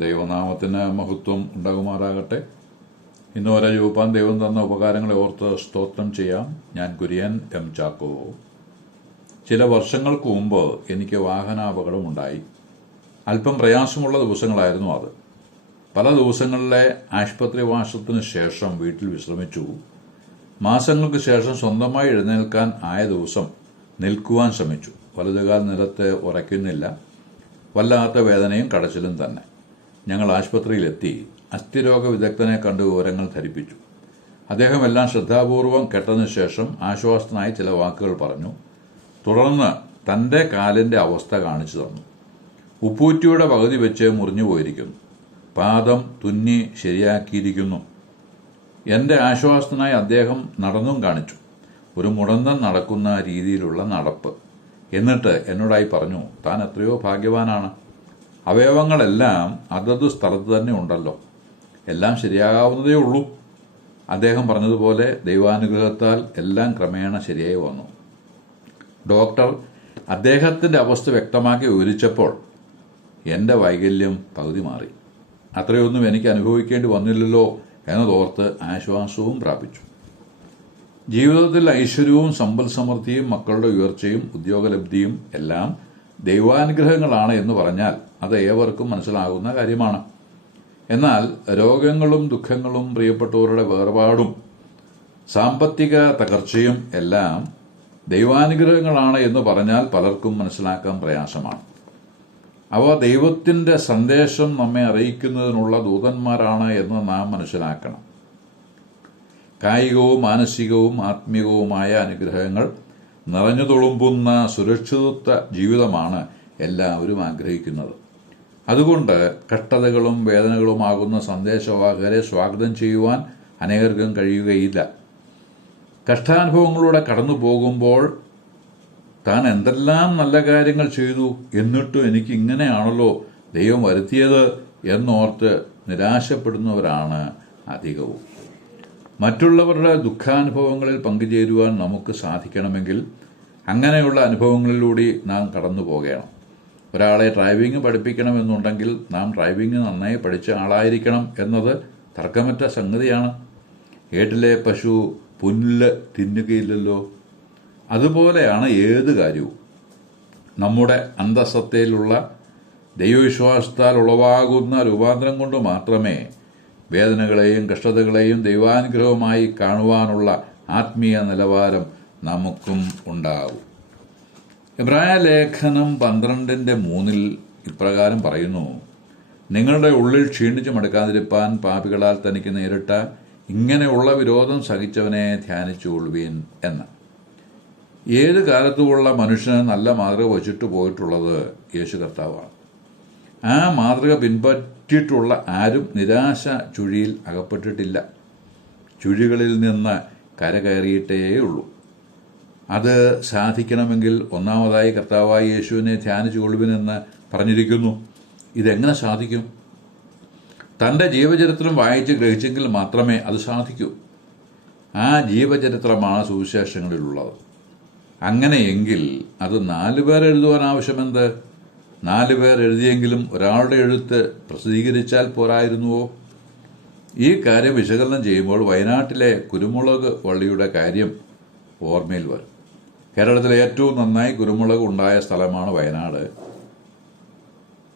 ദൈവനാമത്തിന് മഹത്വം ഉണ്ടാകുമാറാകട്ടെ. ഇന്ന് വരെ യൂപ്പാൻ ദൈവം തന്ന ഉപകാരങ്ങളെ ഓർത്ത് സ്തോത്രം ചെയ്യാം. ഞാൻ കുര്യൻ എം ചാക്കോ. ചില വർഷങ്ങൾക്ക് മുമ്പ് എനിക്ക് വാഹനാപകടമുണ്ടായി. അല്പം പ്രയാസമുള്ള ദിവസങ്ങളായിരുന്നു അത്. പല ദിവസങ്ങളിലെ ആശുപത്രിവാസത്തിന് ശേഷം വീട്ടിൽ വിശ്രമിച്ചു. മാസങ്ങൾക്ക് ശേഷം സ്വന്തമായി എഴുന്നേൽക്കാൻ ആയ ദിവസം നിൽക്കുവാൻ ശ്രമിച്ചു. വലതുകാൽ നിലത്ത് ഉറയ്ക്കുന്നില്ല. വല്ലാത്ത വേദനയും കടച്ചിലും തന്നെ. ഞങ്ങൾ ആശുപത്രിയിലെത്തി. അസ്ഥിരോഗ വിദഗ്ധനെ കണ്ട് വിവരങ്ങൾ ധരിപ്പിച്ചു. അദ്ദേഹം എല്ലാം ശ്രദ്ധാപൂർവം കേട്ടതിനു ശേഷം ആശ്വാസത്തിനായി ചില വാക്കുകൾ പറഞ്ഞു. തുടർന്ന് തന്റെ കാലിന്റെ അവസ്ഥ കാണിച്ചു തന്നു. ഉപ്പൂറ്റിയുടെ പകുതി വെച്ച് മുറിഞ്ഞു പോയിരിക്കുന്നു. പാദം തുന്നി ശരിയാക്കിയിരിക്കുന്നു. എന്റെ ആശ്വാസത്തിനായി അദ്ദേഹം നടന്നും കാണിച്ചു. ഒരു മുടന്തൻ നടക്കുന്ന രീതിയിലുള്ള നടപ്പ്. എന്നിട്ട് എന്നോടായി പറഞ്ഞു, താൻ എത്രയോ ഭാഗ്യവാനാണ്. അവയവങ്ങളെല്ലാം അതത് സ്ഥലത്ത് തന്നെ ഉണ്ടല്ലോ. എല്ലാം ശരിയാകാവുന്നതേ ഉള്ളൂ. അദ്ദേഹം പറഞ്ഞതുപോലെ ദൈവാനുഗ്രഹത്താൽ എല്ലാം ക്രമേണ ശരിയായി വന്നു. ഡോക്ടർ അദ്ദേഹത്തിന്റെ അവസ്ഥ വ്യക്തമാക്കി വിവരിച്ചപ്പോൾ എന്റെ വൈകല്യം പകുതി മാറി. അത്രയൊന്നും എനിക്ക് അനുഭവിക്കേണ്ടി വന്നില്ലല്ലോ എന്നതോർത്ത് ആശ്വാസവും പ്രാപിച്ചു. ജീവിതത്തിൽ ഐശ്വര്യവും സമ്പൽ സമൃദ്ധിയും മക്കളുടെ ഉയർച്ചയും ഉദ്യോഗലബ്ധിയും എല്ലാം ദൈവാനുഗ്രഹങ്ങളാണ് എന്ന് പറഞ്ഞാൽ അത് ഏവർക്കും മനസ്സിലാകുന്ന കാര്യമാണ്. എന്നാൽ രോഗങ്ങളും ദുഃഖങ്ങളും പ്രിയപ്പെട്ടവരുടെ വേർപാടും സാമ്പത്തിക തകർച്ചയും എല്ലാം ദൈവാനുഗ്രഹങ്ങളാണ് എന്ന് പറഞ്ഞാൽ പലർക്കും മനസ്സിലാക്കാൻ പ്രയാസമാണ്. അവ ദൈവത്തിന്റെ സന്ദേശം നമ്മെ അറിയിക്കുന്നതിനുള്ള ദൂതന്മാരാണ് എന്ന് നാം മനസ്സിലാക്കണം. കായികവും മാനസികവും ആത്മീയവുമായ അനുഗ്രഹങ്ങൾ നിറഞ്ഞു തുളുമ്പുന്ന സുരക്ഷിതത്വ ജീവിതമാണ് എല്ലാവരും ആഗ്രഹിക്കുന്നത്. അതുകൊണ്ട് കഷ്ടതകളും വേദനകളുമാകുന്ന സന്ദേശവാഹകരെ സ്വാഗതം ചെയ്യുവാൻ അനേകർക്കും കഴിയുകയില്ല. കഷ്ടാനുഭവങ്ങളിലൂടെ കടന്നു പോകുമ്പോൾ താൻ എന്തെല്ലാം നല്ല കാര്യങ്ങൾ ചെയ്തു, എന്നിട്ടും എനിക്ക് ഇങ്ങനെയാണല്ലോ ദൈവം വരുത്തിയത് എന്നോർത്ത് നിരാശപ്പെടുന്നവരാണ് അധികവും. മറ്റുള്ളവരുടെ ദുഃഖാനുഭവങ്ങളിൽ പങ്കുചേരുവാൻ നമുക്ക് സാധിക്കണമെങ്കിൽ അങ്ങനെയുള്ള അനുഭവങ്ങളിലൂടെ നാം കടന്നു പോകണം. ഒരാളെ ഡ്രൈവിംഗ് പഠിപ്പിക്കണമെന്നുണ്ടെങ്കിൽ നാം ഡ്രൈവിംഗ് നന്നായി പഠിച്ച ആളായിരിക്കണം എന്നത് തർക്കമറ്റ സംഗതിയാണ്. ഏട്ടിലെ പശു പുല്ല് തിന്നുകയില്ലല്ലോ. അതുപോലെയാണ് ഏത് കാര്യവും. നമ്മുടെ അന്തസത്തയിലുള്ള ദൈവവിശ്വാസത്താൽ ഉളവാകുന്ന രൂപാന്തരം കൊണ്ട് മാത്രമേ വേദനകളെയും കഷ്ടതകളെയും ദൈവാനുഗ്രഹമായി കാണുവാനുള്ള ആത്മീയ നിലവാരം നമുക്കും ഉണ്ടാകും. എബ്രായ ലേഖനം 12:3 ഇപ്രകാരം പറയുന്നു, നിങ്ങളുടെ ഉള്ളിൽ ക്ഷീണിച്ചു മടുക്കാതിരിപ്പാൻ പാപികളാൽ തനിക്ക് നേരിട്ട ഇങ്ങനെയുള്ള വിരോധം സഹിച്ചവനെ ധ്യാനിച്ചുകൊള്ളുവീൻ എന്ന്. ഏത് കാലത്തുമുള്ള മനുഷ്യന് നല്ല മാതൃക വച്ചിട്ട് പോയിട്ടുള്ളത് യേശു കർത്താവാണ്. ആ മാതൃക പിൻപറ്റിയിട്ടുള്ള ആരും നിരാശ ചുഴിയിൽ അകപ്പെട്ടിട്ടില്ല. ചുഴികളിൽ നിന്ന് കരകയറിയിട്ടേയുള്ളൂ. അത് സാധിക്കണമെങ്കിൽ ഒന്നാമതായി കർത്താവായ യേശുവിനെ ധ്യാനിച്ചുകൊള്ളുവിനെന്ന് പറഞ്ഞിരിക്കുന്നു. ഇതെങ്ങനെ സാധിക്കും? തന്റെ ജീവചരിത്രം വായിച്ച് ഗ്രഹിച്ചെങ്കിൽ മാത്രമേ അത് സാധിക്കൂ. ആ ജീവചരിത്രമാണ് സുവിശേഷങ്ങളിലുള്ളത്. അങ്ങനെയെങ്കിൽ അത് 4 പേർ എഴുതുവാൻ ആവശ്യമെന്ത്? 4 പേർ എഴുതിയെങ്കിലും ഒരാളുടെ എഴുത്ത് പ്രസിദ്ധീകരിച്ചാൽ പോരായിരുന്നുവോ? ഈ കാര്യം വിശകലനം ചെയ്യുമ്പോൾ വയനാട്ടിലെ കുരുമുളക് വള്ളിയുടെ കാര്യം ഓർമ്മയിൽ വരും. കേരളത്തിലെ ഏറ്റവും നന്നായി കുരുമുളക് ഉണ്ടായ സ്ഥലമാണ് വയനാട്.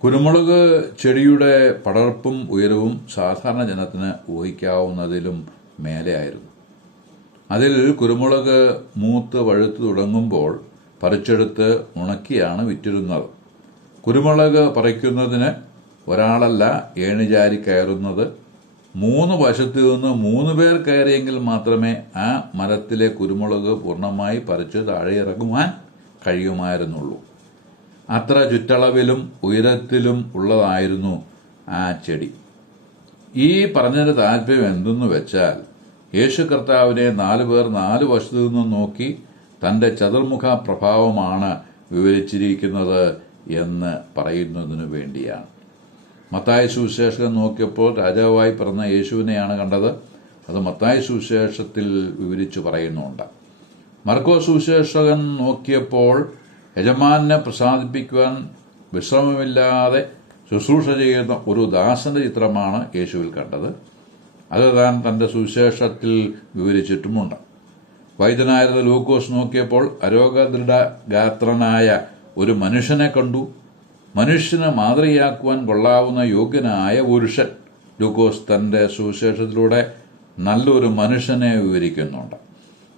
കുരുമുളക് ചെടിയുടെ പടർപ്പും ഉയരവും സാധാരണ ജനത്തിന് ഊഹിക്കാവുന്നതിലും മേലെയായിരുന്നു. അതിൽ കുരുമുളക് മൂത്ത് പഴുത്തു തുടങ്ങുമ്പോൾ പറിച്ചെടുത്ത് ഉണക്കിയാണ് വിറ്റിരുന്നത്. കുരുമുളക് പറിക്കുന്നതിന് ഒരാളല്ല ഏണിചാരി കയറുന്നത്. 3 വശത്തു നിന്ന് 3 പേർ കയറിയെങ്കിൽ മാത്രമേ ആ മരത്തിലെ കുരുമുളക് പൂർണ്ണമായി പറിച്ച് താഴെ ഇറങ്ങുവാൻ കഴിയുമായിരുന്നുള്ളൂ. അത്ര ചുറ്റളവിലും ഉയരത്തിലും ഉള്ളതായിരുന്നു ആ ചെടി. ഈ പറഞ്ഞതിന്റെ താല്പര്യം എന്തെന്ന് വെച്ചാൽ, യേശു കർത്താവിനെ 4 പേർ 4 വശത്തു നിന്നും നോക്കി തന്റെ ചതുർമുഖ പ്രഭാവമാണ് വിവരിച്ചിരിക്കുന്നത് എന്ന് പറയുന്നതിനു വേണ്ടിയാണ്. മത്തായി സുവിശേഷകൻ നോക്കിയപ്പോൾ രാജാവായി പിറന്ന യേശുവിനെയാണ് കണ്ടത്. അത് മത്തായി സുവിശേഷത്തിൽ വിവരിച്ചു പറയുന്നുണ്ട്. മർക്കോസ് സുവിശേഷകൻ നോക്കിയപ്പോൾ യജമാനെ പ്രസാദിപ്പിക്കുവാൻ വിശ്രമമില്ലാതെ ശുശ്രൂഷ ചെയ്യുന്ന ഒരു ദാസന്റെ ചിത്രമാണ് യേശുവിൽ കണ്ടത്. അത് താൻ തൻ്റെ സുവിശേഷത്തിൽ വിവരിച്ചിട്ടുമുണ്ട്. വൈദ്യനായിരുന്ന ലൂക്കോസ് നോക്കിയപ്പോൾ അരോഗദൃഢഗാത്രനായ ഒരു മനുഷ്യനെ കണ്ടു. മനുഷ്യന് മാതൃകയാക്കുവാൻ കൊള്ളാവുന്ന യോഗ്യനായ പുരുഷൻ. ലൂക്കോസ് തൻ്റെ സുവിശേഷത്തിലൂടെ നല്ലൊരു മനുഷ്യനെ വിവരിക്കുന്നുണ്ട്.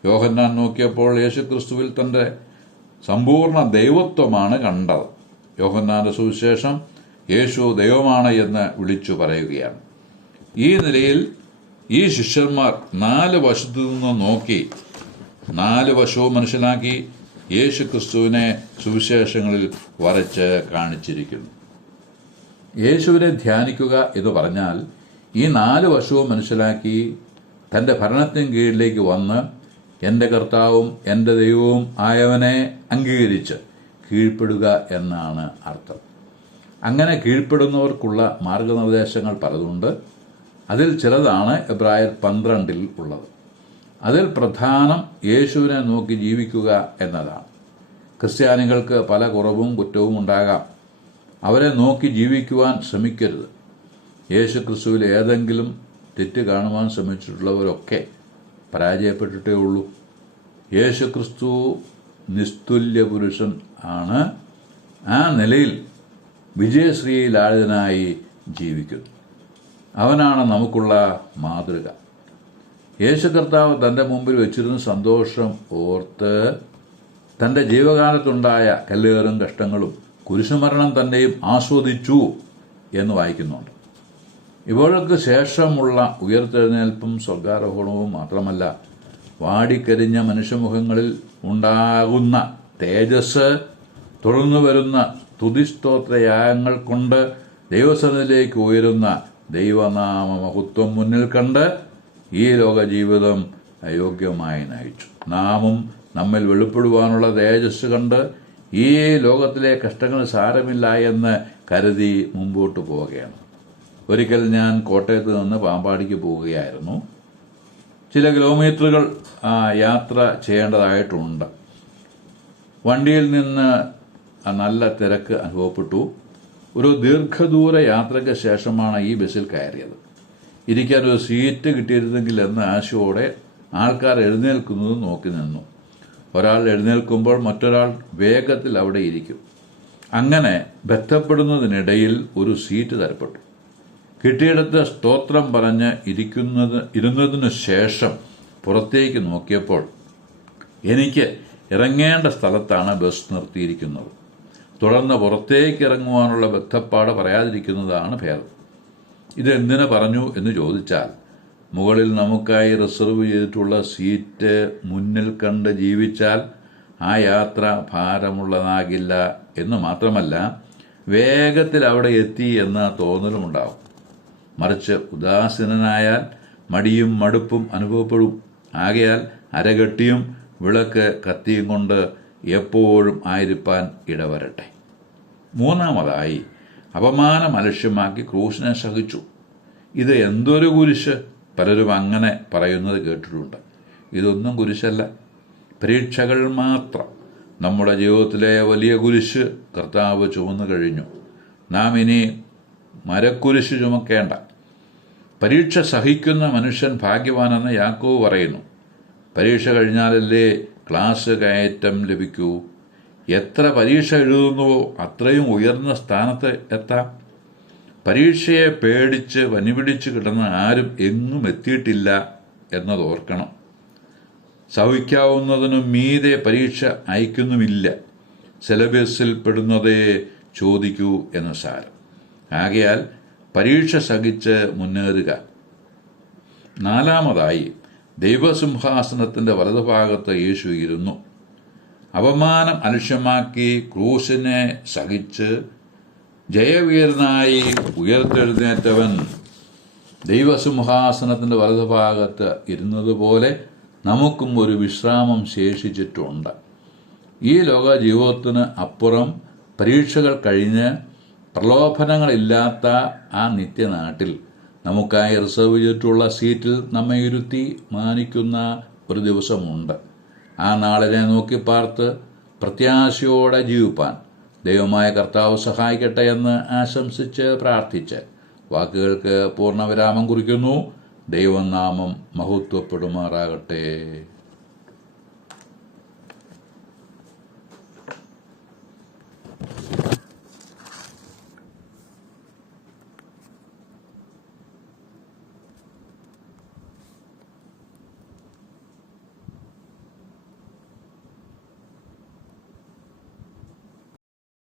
യോഹന്നാൻ നോക്കിയപ്പോൾ യേശുക്രിസ്തുവിൽ തൻ്റെ സമ്പൂർണ്ണ ദൈവത്വമാണ് കണ്ടത്. യോഹന്നാന്റെ സുവിശേഷം യേശു ദൈവമാണ് എന്ന് വിളിച്ചു പറയുകയാണ്. ഈ നിലയിൽ ഈ ശിഷ്യന്മാർ 4 വശത്തു നിന്ന് നോക്കി 4 വശവും മനസ്സിലാക്കി യേശു ക്രിസ്തുവിനെ സുവിശേഷങ്ങളിൽ വരച്ച് കാണിച്ചിരിക്കുന്നു. യേശുവിനെ ധ്യാനിക്കുക എന്ന് പറഞ്ഞാൽ ഈ 4 വശവും മനസ്സിലാക്കി തൻ്റെ ഭരണത്തിന് കീഴിലേക്ക് വന്ന് എൻ്റെ കർത്താവും എൻ്റെ ദൈവവും ആയവനെ അംഗീകരിച്ച് കീഴ്പ്പെടുക എന്നാണ് അർത്ഥം. അങ്ങനെ കീഴ്പ്പെടുന്നവർക്കുള്ള മാർഗനിർദ്ദേശങ്ങൾ പലതുണ്ട്. അതിൽ ചിലതാണ് എബ്രായർ 12 ഉള്ളത്. അതിൽ പ്രധാനം യേശുവിനെ നോക്കി ജീവിക്കുക എന്നതാണ്. ക്രിസ്ത്യാനികൾക്ക് പല കുറവും കുറ്റവും ഉണ്ടാകാം. അവരെ നോക്കി ജീവിക്കുവാൻ ശ്രമിക്കരുത്. യേശു ക്രിസ്തുവിൽ ഏതെങ്കിലും തെറ്റ് കാണുവാൻ ശ്രമിച്ചിട്ടുള്ളവരൊക്കെ പരാജയപ്പെട്ടിട്ടേ ഉള്ളൂ. യേശു ക്രിസ്തു നിസ്തുല്യ പുരുഷൻ ആണ്. ആ നിലയിൽ വിജയശ്രീലാളിതനായി ജീവിക്കുന്നു. അവനാണ് നമുക്കുള്ള മാതൃക. യേശു കർത്താവ് തൻ്റെ മുമ്പിൽ വെച്ചിരുന്ന സന്തോഷം ഓർത്ത് തൻ്റെ ജീവകാലത്തുണ്ടായ കല്ലേറും കഷ്ടങ്ങളും കുരിശുമരണം തന്നെയും ആസ്വദിച്ചു എന്ന് വായിക്കുന്നുണ്ട്. ഇവൾക്ക് ശേഷമുള്ള ഉയർത്തെഴുന്നേൽപ്പും സ്വർഗാരോഹണവും മാത്രമല്ല, വാടിക്കരിഞ്ഞ മനുഷ്യമുഖങ്ങളിൽ ഉണ്ടാകുന്ന തേജസ്, തുടർന്നു വരുന്ന സ്തുതിസ്തോത്രയാഗങ്ങൾ കൊണ്ട് ദൈവസന്നിധിയിലേക്ക് ഉയരുന്ന ദൈവനാമ മഹത്വം മുന്നിൽ കണ്ട് ഈ ലോക ജീവിതം അയോഗ്യമായി നയിച്ചു. നാമും നമ്മിൽ വെളിപ്പെടുവാനുള്ള തേജസ് കണ്ട് ഈ ലോകത്തിലെ കഷ്ടങ്ങൾ സാരമില്ല എന്ന് കരുതി മുമ്പോട്ട് പോവുകയാണ്. ഒരിക്കൽ ഞാൻ കോട്ടയത്ത് നിന്ന് പാമ്പാടിക്ക് പോവുകയായിരുന്നു. ചില കിലോമീറ്ററുകൾ യാത്ര ചെയ്യേണ്ടതായിട്ടുണ്ട്. വണ്ടിയിൽ നിന്ന് നല്ല തിരക്ക് അനുഭവപ്പെട്ടു. ഒരു ദീർഘദൂര യാത്രയ്ക്ക് ശേഷമാണ് ഈ ബസ്സിൽ കയറിയത്. ഇരിക്കാൻ ഒരു സീറ്റ് കിട്ടിയിരുന്നെങ്കിൽ എന്ന ആശയോടെ ആൾക്കാർ എഴുന്നേൽക്കുന്നത് നോക്കി നിന്നു. ഒരാൾ എഴുന്നേൽക്കുമ്പോൾ മറ്റൊരാൾ വേഗത്തിൽ അവിടെ ഇരിക്കും. അങ്ങനെ ബന്ധപ്പെടുന്നതിനിടയിൽ ഒരു സീറ്റ് തരപ്പെട്ടു. കിട്ടിയിടത്ത് സ്തോത്രം പറഞ്ഞ് ഇരുന്നതിനു ശേഷം പുറത്തേക്ക് നോക്കിയപ്പോൾ എനിക്ക് ഇറങ്ങേണ്ട സ്ഥലത്താണ് ബസ് നിർത്തിയിരിക്കുന്നത്. തുടർന്ന് പുറത്തേക്ക് ഇറങ്ങുവാനുള്ള ബദ്ധപ്പാട് പറയാതിരിക്കുന്നതാണ് ഭേദം. ഇതെന്തിനു പറഞ്ഞു എന്ന് ചോദിച്ചാൽ, മുകളിൽ നമുക്കായി റിസർവ് ചെയ്തിട്ടുള്ള സീറ്റ് മുന്നിൽ കണ്ട് ജീവിച്ചാൽ ആ യാത്ര ഭാരമുള്ളതാകില്ല എന്ന് മാത്രമല്ല, വേഗത്തിൽ അവിടെ എത്തി എന്ന തോന്നലുമുണ്ടാവും. മറിച്ച് ഉദാസീനനായാൽ മടിയും മടുപ്പും അനുഭവപ്പെടും. ആകയാൽ അരകെട്ടിയും വിളക്ക് കത്തിയും കൊണ്ട് എപ്പോഴും ആയിരിക്കാൻ ഇടവരട്ടെ. 3-ാമതായി, അപമാനം അലക്ഷ്യമാക്കി ക്രൂശിനെ സഹിച്ചു. ഇത് എന്തൊരു കുരിശ്! പലരും അങ്ങനെ പറയുന്നത് കേട്ടിട്ടുണ്ട്. ഇതൊന്നും കുരിശല്ല, പരീക്ഷകൾ മാത്രം. നമ്മുടെ ജീവിതത്തിലെ വലിയ കുരിശ് കർത്താവ് ചുമന്നു കഴിഞ്ഞു. നാം ഇനി മരക്കുരിശ് ചുമക്കേണ്ട. പരീക്ഷ സഹിക്കുന്ന മനുഷ്യൻ ഭാഗ്യവാനെന്ന് യാക്കോബ് പറയുന്നു. പരീക്ഷ കഴിഞ്ഞാലല്ലേ ക്ലാസ് കയറ്റം ലഭിക്കൂ. എത്ര പരീക്ഷ എഴുതുന്നുവോ അത്രയും ഉയർന്ന സ്ഥാനത്ത് എത്താം. പരീക്ഷയെ പേടിച്ച് വനിപിടിച്ച് കിടന്ന ആരും എങ്ങും എത്തിയിട്ടില്ല എന്നതോർക്കണം. സഹിക്കാവുന്നതിനും മീതെ പരീക്ഷ അയക്കുന്നുമില്ല. സിലബസിൽ പെടുന്നതേ ചോദിക്കൂ എന്ന സാരം. ആകയാൽ പരീക്ഷ സഹിച്ച് മുന്നേറുക. 4-ാമതായി, ദൈവസിംഹാസനത്തിൻ്റെ വലതുഭാഗത്ത് യേശു ഇരുന്നു. അപമാനം അലക്ഷ്യമാക്കി ക്രൂശിനെ സഹിച്ച് ജയവീരനായി ഉയർത്തെഴുന്നേറ്റവൻ ദൈവസിംഹാസനത്തിൻ്റെ വലതുഭാഗത്ത് ഇരുന്നതുപോലെ നമുക്കും ഒരു വിശ്രാമം ശേഷിച്ചിട്ടുണ്ട്. ഈ ലോക ജീവിതത്തിന് അപ്പുറം പരീക്ഷകൾ കഴിഞ്ഞ് പ്രലോഭനങ്ങളില്ലാത്ത ആ നിത്യനാട്ടിൽ നമുക്കായി റിസർവ് ചെയ്തിട്ടുള്ള സീറ്റിൽ നമ്മെ ഇരുത്തി മാനിക്കുന്ന ഒരു ദിവസമുണ്ട്. ആ നാളിനെ നോക്കി പാർത്ത് പ്രത്യാശയോടെ ജീവിപ്പാൻ ദൈവമായ കർത്താവ് സഹായിക്കട്ടെ എന്ന് ആശംസിച്ച് പ്രാർത്ഥിച്ച് വാക്കുകൾക്ക് പൂർണ്ണവിരാമം കുറിക്കുന്നു. ദൈവനാമം മഹത്വപ്പെടുമാറാകട്ടെ.